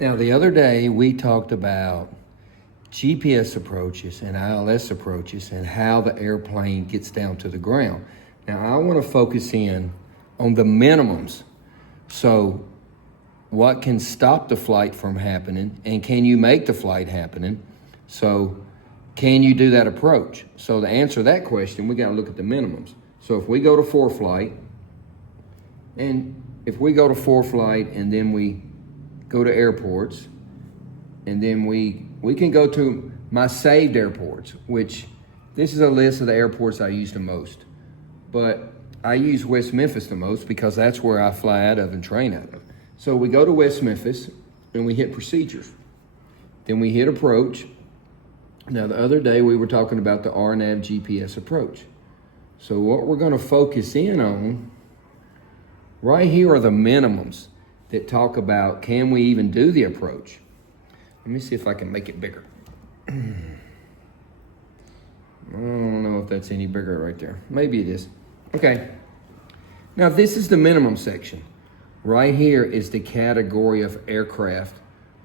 Now, the other day we talked about GPS approaches and ILS approaches and how the airplane gets down to the ground. Now, I want to focus in on the minimums. So, what can stop the flight from happening, and can you make the flight happening? So, can you do that approach? So, to answer that question, we got to look at the minimums. So, if we go to ForeFlight, and then we go to airports, and then we can go to my saved airports, which this is a list of the airports I use the most. But I use West Memphis the most because that's where I fly out of and train out of. So we go to West Memphis and we hit procedures. Then we hit approach. Now the other day we were talking about the RNAV GPS approach. So what we're going to focus in on right here are the minimums that talk about, can we even do the approach? Let me see if I can make it bigger. I don't know if that's any bigger right there. Maybe it is. Okay. Now this is the minimum section. Right here is the category of aircraft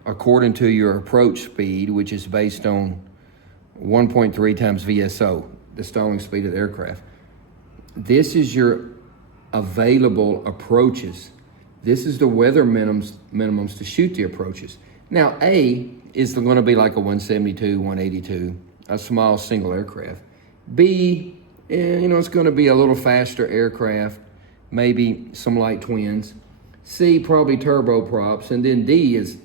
according to your approach speed, which is based on 1.3 times VSO, the stalling speed of the aircraft. This is your available approaches. This is the weather minimums to shoot the approaches. Now, A is going to be like a 172, 182, a small single aircraft. B, it's going to be a little faster aircraft, maybe some light twins. C, probably turboprops. And then D is,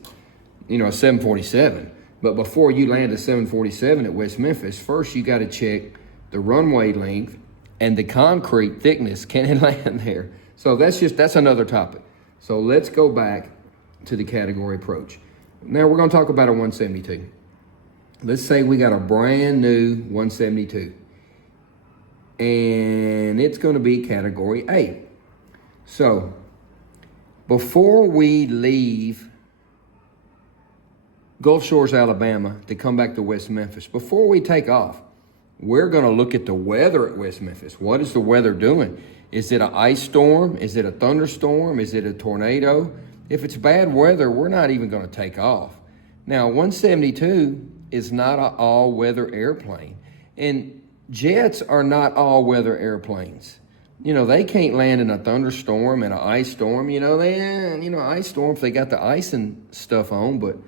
a 747. But before you land a 747 at West Memphis, first you got to check the runway length and the concrete thickness. Can it land there? So that's another topic. So let's go back to the category approach. Now we're going to talk about a 172. Let's say we got a brand new 172. And it's going to be category A. So before we leave Gulf Shores, Alabama to come back to West Memphis, before we take off, we're going to look at the weather at West Memphis. What is the weather doing? Is it an ice storm? Is it a thunderstorm? Is it a tornado? If it's bad weather, we're not even going to take off. Now, 172 is not an all-weather airplane. And jets are not all-weather airplanes. They can't land in a thunderstorm and an ice storm. Ice storm if they got the ice and stuff on. But,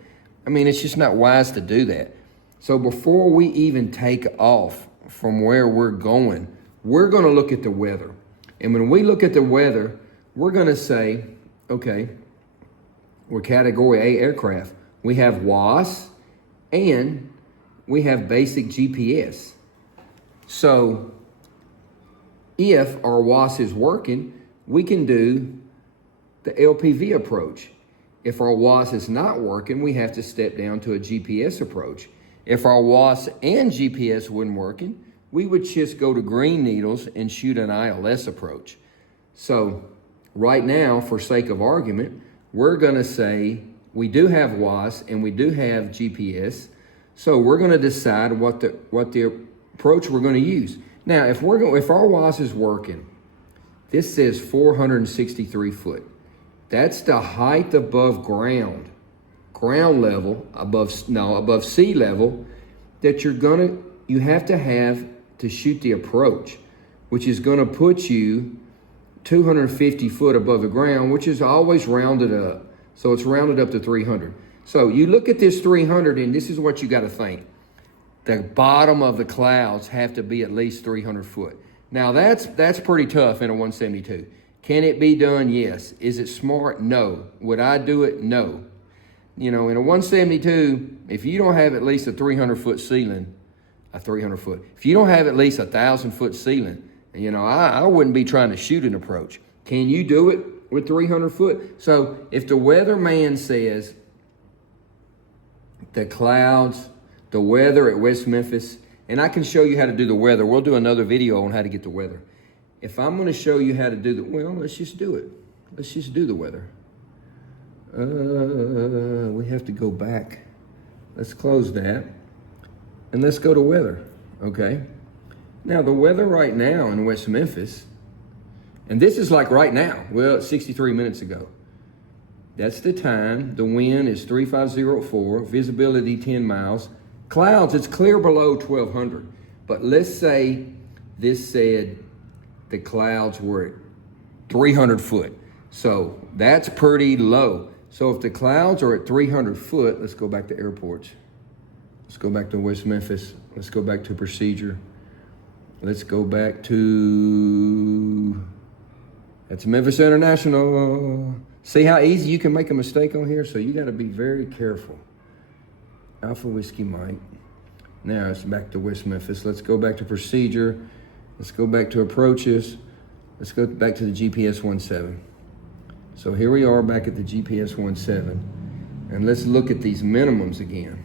it's just not wise to do that. So before we even take off from where we're going to look at the weather. And when we look at the weather, we're going to say, okay, we're category A aircraft. We have WAAS and we have basic GPS. So if our WAAS is working, we can do the LPV approach. If our WAAS is not working, we have to step down to a GPS approach. If our WAAS and GPS wasn't working, we would just go to green needles and shoot an ILS approach. So right now, for sake of argument, we're going to say we do have WAAS and we do have GPS. So we're going to decide what the approach we're going to use. Now, if our WAAS is working, this says 463 foot. That's the height above ground level, above sea level, that you have to shoot the approach, which is going to put you 250 foot above the ground, which is always rounded up. So it's rounded up to 300. So you look at this 300, and this is what you got to think. The bottom of the clouds have to be at least 300 foot. Now that's pretty tough in a 172. Can it be done? Yes. Is it smart? No. Would I do it? No. In a 172, if you don't have at least a 300 foot ceiling, if you don't have at least 1,000 foot ceiling, I wouldn't be trying to shoot an approach. Can you do it with 300 foot? So if the weatherman says the clouds, the weather at West Memphis, and I can show you how to do the weather. We'll do another video on how to get the weather. If I'm going to show you how to do let's just do it. Let's just do the weather. We have to go back. Let's close that. And let's go to weather, okay? Now, the weather right now in West Memphis, and this is like right now, well, 63 minutes ago. That's the time. The wind is 3504, visibility 10 miles. Clouds, it's clear below 1200. But let's say this said the clouds were at 300 foot. So that's pretty low. So if the clouds are at 300 foot, let's go back to airports. Let's go back to West Memphis. Let's go back to procedure. Let's go back to, that's Memphis International. See how easy you can make a mistake on here? So you got to be very careful. Alpha Whiskey Mike. Now it's back to West Memphis. Let's go back to procedure. Let's go back to approaches. Let's go back to the GPS 17. So here we are back at the GPS 17. And let's look at these minimums again.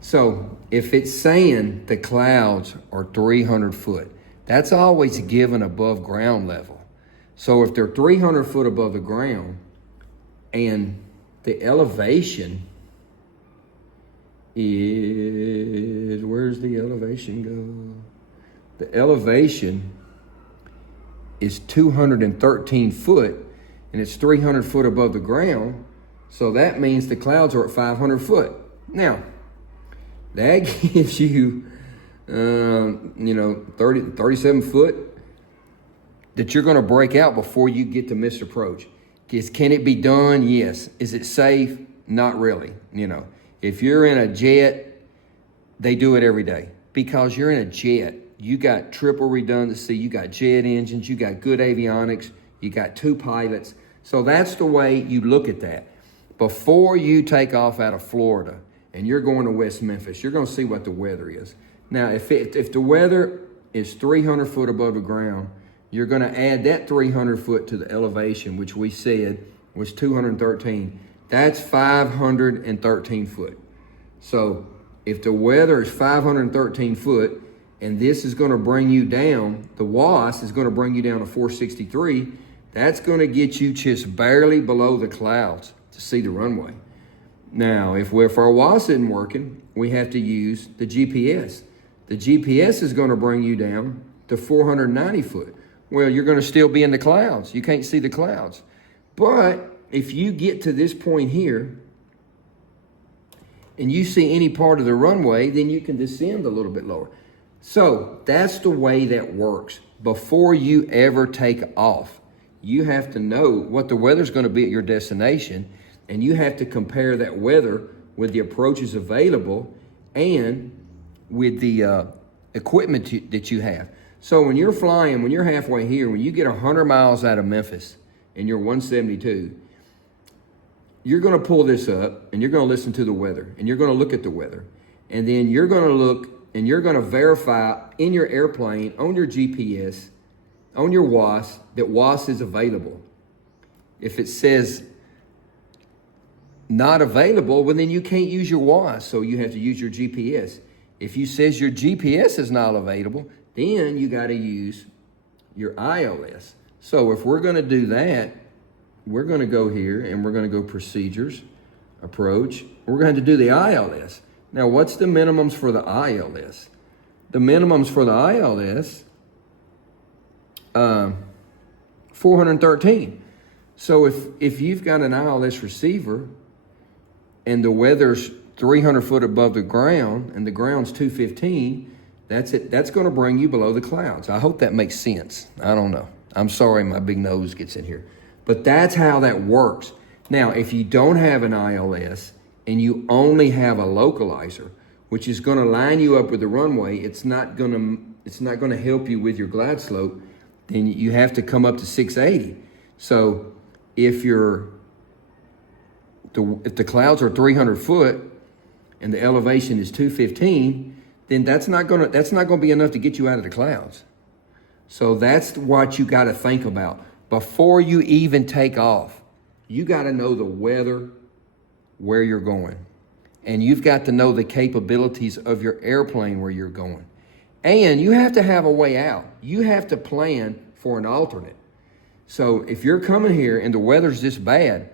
So if it's saying the clouds are 300 foot, that's always given above ground level. So if they're 300 foot above the ground and the elevation is, where's the elevation go? The elevation is 213 foot and it's 300 foot above the ground. So that means the clouds are at 500 foot. Now, that gives you, 37 foot that you're going to break out before you get to missed approach. Can it be done? Yes. Is it safe? Not really. If you're in a jet, they do it every day because you're in a jet. You got triple redundancy. You got jet engines. You got good avionics. You got 2 pilots. So that's the way you look at that. Before you take off out of Florida and you're going to West Memphis, you're going to see what the weather is. Now, if the weather is 300 foot above the ground, you're going to add that 300 foot to the elevation, which we said was 213. That's 513 foot. So if the weather is 513 foot and this is going to bring you down, the WAS is going to bring you down to 463, that's going to get you just barely below the clouds to see the runway. Now, if our WAS isn't working, we have to use the GPS. The GPS is going to bring you down to 490 foot. Well, you're going to still be in the clouds. You can't see the clouds. But if you get to this point here and you see any part of the runway, then you can descend a little bit lower. So that's the way that works. Before you ever take off, you have to know what the weather's going to be at your destination, and you have to compare that weather with the approaches available and with the equipment that you have. So when you're flying, when you're halfway here, when you get 100 miles out of Memphis and you're 172, you're going to pull this up and you're going to listen to the weather and you're going to look at the weather. And then you're going to look and you're going to verify in your airplane, on your GPS, on your WAS, that WAS is available. If it says not available, well, then you can't use your WAS, so you have to use your GPS. If you says your GPS is not available, then you got to use your ILS. So if we're going to do that, we're going to go here and we're going to go procedures, approach. We're going to do the ILS. Now, what's the minimums for the ILS? The minimums for the ILS, 413. So if you've got an ILS receiver and the weather's 300 foot above the ground and the ground's 215, that's it. That's going to bring you below the clouds. I hope that makes sense. I don't know. I'm sorry my big nose gets in here. But that's how that works. Now, if you don't have an ILS and you only have a localizer, which is going to line you up with the runway, it's not going to help you with your glide slope, then you have to come up to 680. So if the clouds are 300 foot and the elevation is 215, then that's not going to be enough to get you out of the clouds. So that's what you got to think about. Before you even take off, you got to know the weather, where you're going. And you've got to know the capabilities of your airplane where you're going. And you have to have a way out. You have to plan for an alternate. So if you're coming here and the weather's this bad,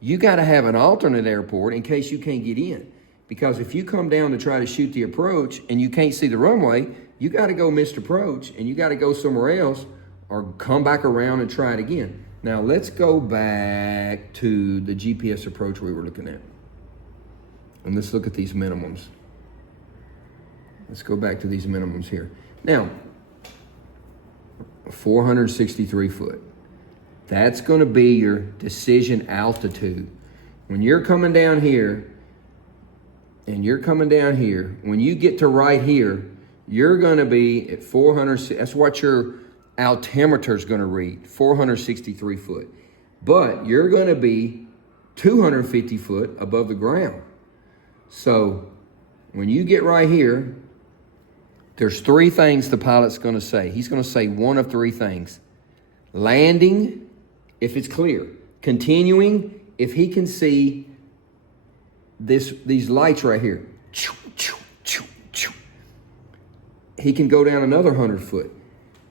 you got to have an alternate airport in case you can't get in. Because if you come down to try to shoot the approach and you can't see the runway, you got to go missed approach and you got to go somewhere else or come back around and try it again. Now let's go back to the GPS approach we were looking at. And let's look at these minimums. Let's go back to these minimums here. Now, 463 foot. That's going to be your decision altitude. When you're coming down here, and you're coming down here, when you get to right here, you're going to be at 400, that's what your altimeter is going to read, 463 foot. But you're going to be 250 foot above the ground. So when you get right here, there's three things the pilot's going to say. He's going to say one of three things. Landing, if it's clear. Continuing, if he can see these lights right here. He can go down another 100 foot.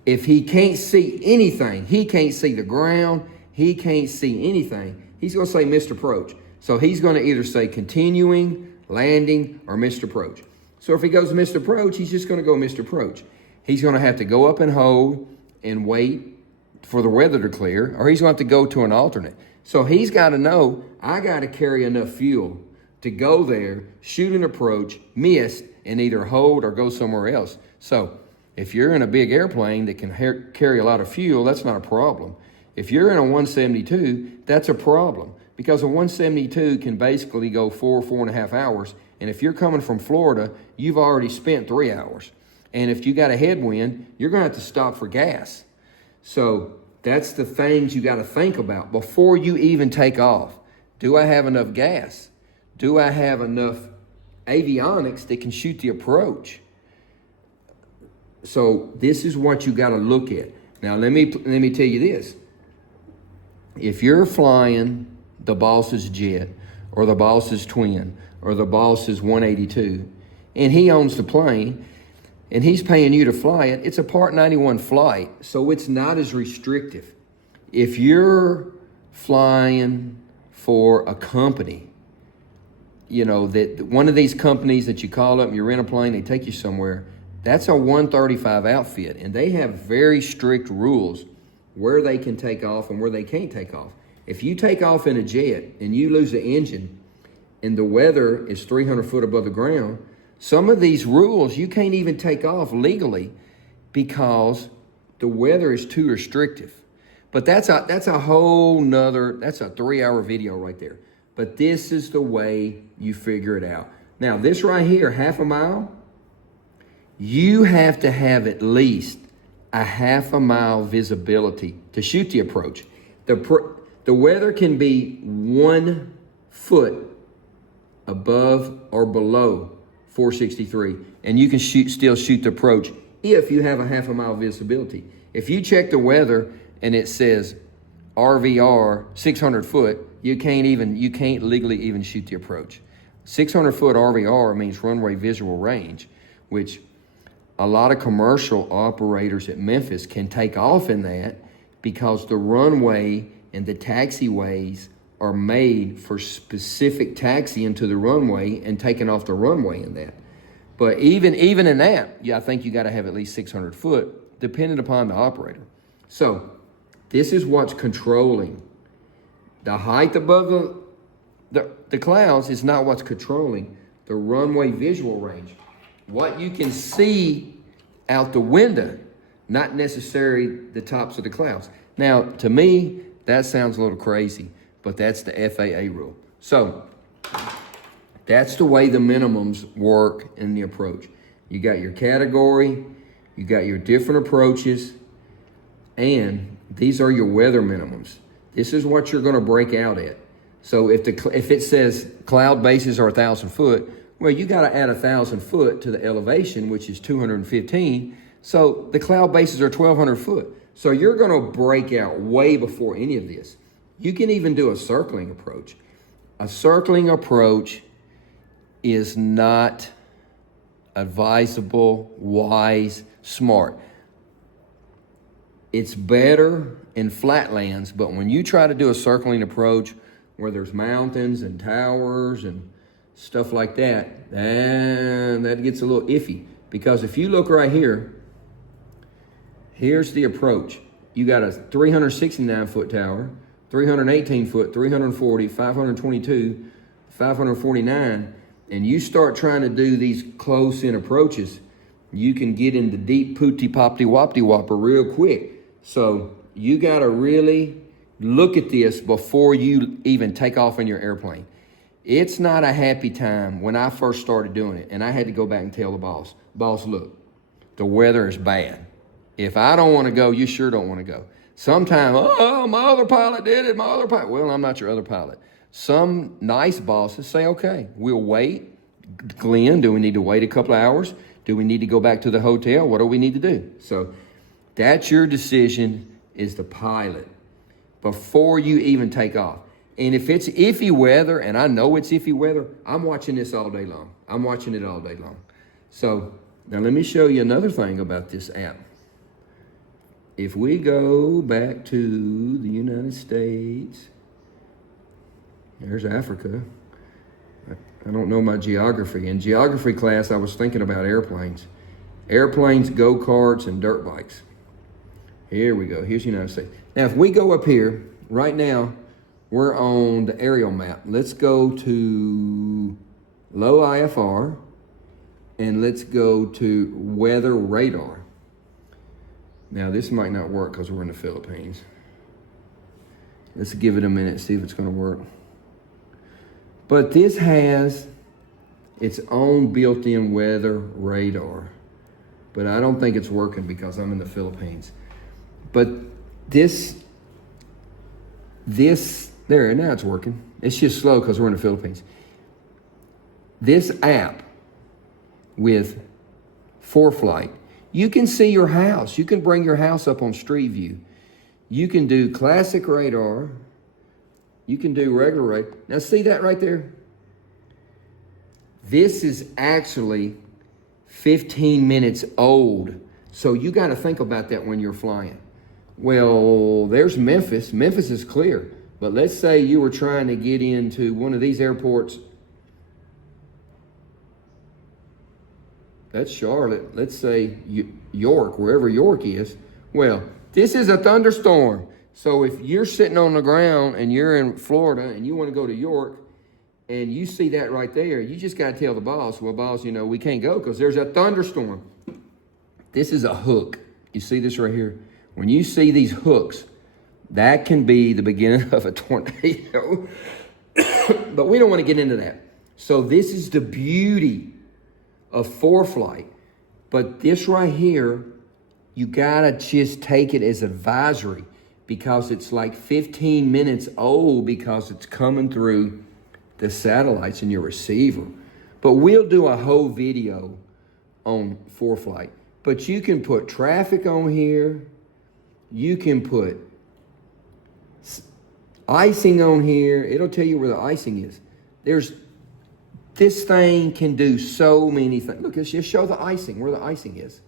If he can't see anything, he can't see the ground, he can't see anything, he's going to say missed approach. So he's going to either say continuing, landing, or missed approach. So if he goes missed approach, he's just going to go missed approach. He's going to have to go up and hold and wait for the weather to clear, or he's going to have to go to an alternate. So he's got to know, I got to carry enough fuel to go there, shoot an approach, miss, and either hold or go somewhere else. So if you're in a big airplane that can carry a lot of fuel, that's not a problem. If you're in a 172, that's a problem, because a 172 can basically go 4.5 hours. And if you're coming from Florida, you've already spent 3 hours. And if you got a headwind, you're going to have to stop for gas. So that's the things you got to think about before you even take off. Do I have enough gas? Do I have enough avionics that can shoot the approach? So this is what you got to look at. Now let me tell you this. If you're flying the boss's jet or the boss's twin or the boss's 182 and he owns the plane and he's paying you to fly it, it's a Part 91 flight, so it's not as restrictive. If you're flying for a company, you know, that one of these companies that you call up and you rent a plane, they take you somewhere, that's a 135 outfit, and they have very strict rules where they can take off and where they can't take off. If you take off in a jet and you lose the engine and the weather is 300 foot above the ground, some of these rules you can't even take off legally because the weather is too restrictive. But that's a whole nother, that's a 3-hour video right there. But this is the way you figure it out. Now this right here, half a mile, you have to have at least a half a mile visibility to shoot the approach. The weather can be 1 foot above or below 463, and you can still shoot the approach if you have a half a mile visibility. If you check the weather and it says RVR 600 foot, you can't legally even shoot the approach. 600 foot RVR means runway visual range, which a lot of commercial operators at Memphis can take off in that because the runway and the taxiways are made for specific taxiing to the runway and taking off the runway in that. But even in that, I think you got to have at least 600 foot, depending upon the operator. So this is what's controlling. The height above the clouds is not what's controlling the runway visual range. What you can see out the window, not necessarily the tops of the clouds. Now, to me, that sounds a little crazy, but that's the FAA rule. So that's the way the minimums work in the approach. You got your category, you got your different approaches, and these are your weather minimums. This is what you're going to break out at. So if it says cloud bases are 1,000 foot, well, you got to add 1,000 foot to the elevation, which is 215. So the cloud bases are 1,200 foot. So you're going to break out way before any of this. You can even do a circling approach. A circling approach is not advisable, wise, smart. It's better in flatlands, but when you try to do a circling approach where there's mountains and towers and stuff like that, and that gets a little iffy. Because if you look right here, here's the approach. you got a 369 foot tower, 318 foot, 340, 522, 549, and you start trying to do these close in approaches, you can get into deep pooty popty wopty whopper real quick. So you got to really look at this before you even take off in your airplane. It's not a happy time. When I first started doing it, and I had to go back and tell the boss, look, the weather is bad. If I don't want to go, you sure don't want to go. Sometimes, oh, my other pilot did it, my other pilot. Well, I'm not your other pilot. Some nice bosses say, okay, we'll wait. Glenn, do we need to wait a couple of hours? Do we need to go back to the hotel? What do we need to do? So that's your decision as the pilot before you even take off. And if it's iffy weather, and I know it's iffy weather, I'm watching this all day long. I'm watching it all day long. So now let me show you another thing about this app. If we go back to the United States, there's Africa. I don't know my geography. In geography class, I was thinking about airplanes. Airplanes, go-karts, and dirt bikes. Here we go. Here's the United States. Now, if we go up here, right now, we're on the aerial map. Let's go to low IFR, and let's go to weather radar. Now, this might not work because we're in the Philippines. Let's give it a minute, see if it's going to work. But this has its own built-in weather radar. But I don't think it's working because I'm in the Philippines. But this, there, now it's working. It's just slow because we're in the Philippines. This app with ForeFlight, you can see your house. You can bring your house up on Street View. You can do classic radar. You can do regular radar. Now see that right there? This is actually 15 minutes old. So you got to think about that when you're flying. Well, there's Memphis. Memphis is clear. But let's say you were trying to get into one of these airports. That's Charlotte. Let's say York, wherever York is. Well, this is a thunderstorm. So if you're sitting on the ground and you're in Florida and you want to go to York and you see that right there, you just got to tell the boss, well, boss, you know, we can't go because there's a thunderstorm. This is a hook. You see this right here? When you see these hooks, that can be the beginning of a tornado. But we don't want to get into that. So this is the beauty of ForeFlight. But this right here, you got to just take it as advisory because it's like 15 minutes old because it's coming through the satellites in your receiver. But we'll do a whole video on ForeFlight. But you can put traffic on here. You can put icing on here. It'll tell you where the icing is. This thing can do so many things. Look, it's just show the icing, where the icing is.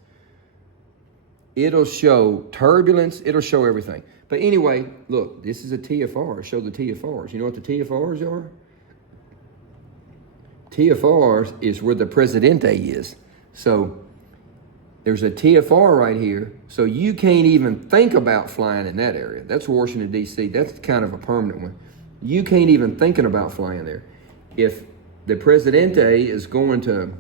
It'll show turbulence. It'll show everything. But anyway, look, this is a TFR. Show the TFRs. You know what the TFRs are? TFRs is where the Presidente is. So there's a TFR right here. So you can't even think about flying in that area. That's Washington, D.C. That's kind of a permanent one. You can't even thinking about flying there. If the Presidente is going to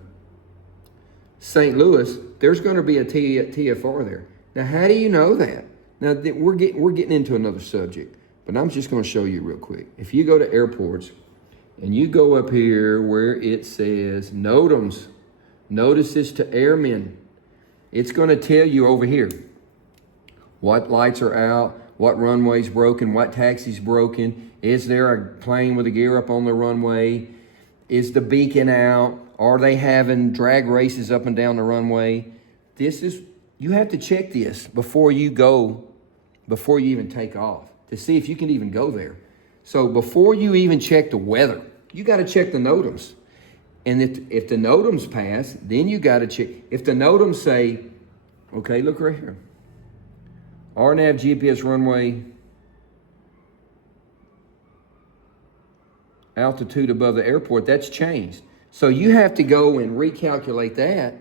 St. Louis, there's going to be a TFR there. Now, how do you know that? Now, we're getting into another subject, but I'm just going to show you real quick. If you go to airports and you go up here where it says NOTAMs, notices to airmen, it's going to tell you over here what lights are out, what runway's broken, what taxi's broken. Is there a plane with a gear up on the runway? Is the beacon out? Are they having drag races up and down the runway? You have to check this before you even take off to see if you can even go there. So before you even check the weather, you got to check the NOTAMs. And if the NOTAMs pass, then you got to check. If the NOTAMs say, okay, look right here. RNAV GPS runway altitude above the airport, that's changed. So you have to go and recalculate that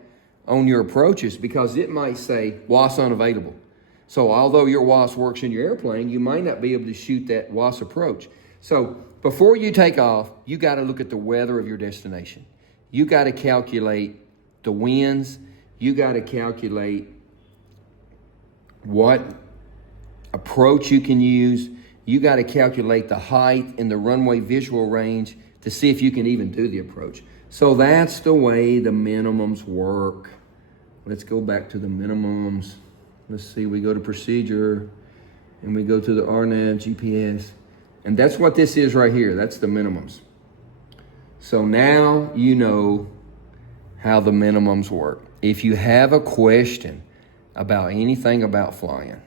on your approaches because it might say WAS unavailable. So although your WAS works in your airplane, you might not be able to shoot that WAS approach. So before you take off, you got to look at the weather of your destination. You got to calculate the winds. You got to calculate what approach you can use. You got to calculate the height and the runway visual range to see if you can even do the approach. So that's the way the minimums work. Let's go back to the minimums. Let's see, we go to procedure and we go to the RNAV GPS. And that's what this is right here. That's the minimums. So now you know how the minimums work. If you have a question about anything about flying,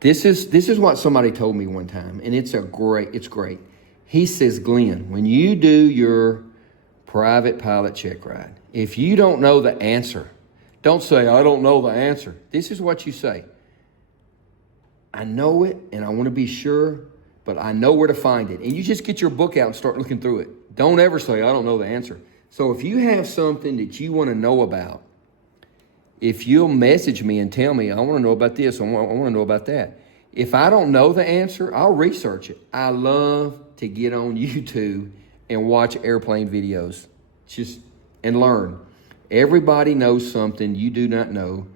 this is what somebody told me one time, and it's great. He says, Glenn, when you do your private pilot check ride, if you don't know the answer, don't say, I don't know the answer. This is what you say. I know it, and I want to be sure, but I know where to find it. And you just get your book out and start looking through it. Don't ever say, I don't know the answer. So if you have something that you want to know about, if you'll message me and tell me, I want to know about this, I want to know about that. If I don't know the answer, I'll research it. I love to get on YouTube and watch airplane videos and learn. Everybody knows something you do not know.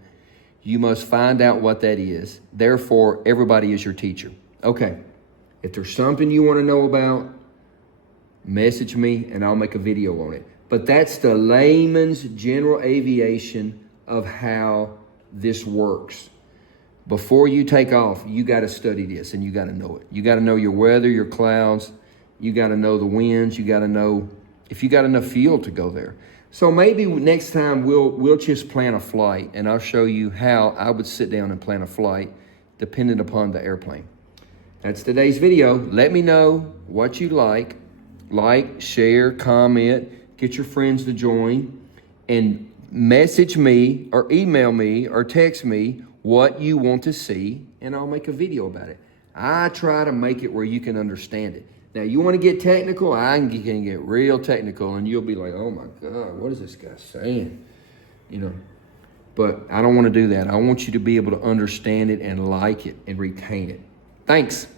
You must find out what that is. Therefore, everybody is your teacher. Okay, if there's something you want to know about, message me and I'll make a video on it. But that's the layman's general aviation of how this works. Before you take off, you got to study this and you got to know it. You got to know your weather, your clouds. You got to know the winds. You got to know if you got enough fuel to go there. So maybe next time we'll just plan a flight, and I'll show you how I would sit down and plan a flight dependent upon the airplane. That's today's video. Let me know what you like. Like, share, comment, get your friends to join, and message me or email me or text me what you want to see, and I'll make a video about it. I try to make it where you can understand it. Now, you want to get technical? I can get real technical, and you'll be like, oh my God, what is this guy saying? But I don't want to do that. I want you to be able to understand it and like it and retain it. Thanks.